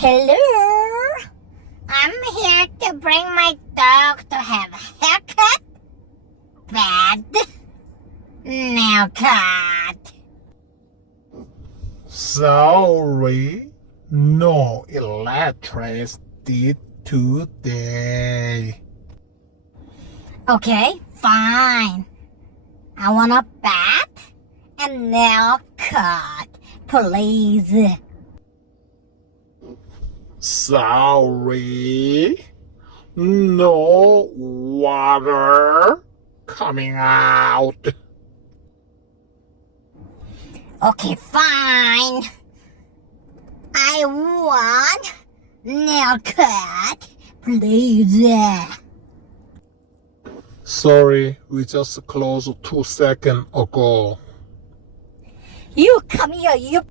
Hello, I'm here to bring my dog to have a haircut. Bad. Nail cut. Sorry, no electricity today. Okay, fine. I want a bath and nail cut, please. Sorry, no water coming out. Okay, fine. I want nail cut, please. Sorry, we just closed 2 seconds ago. You come here, you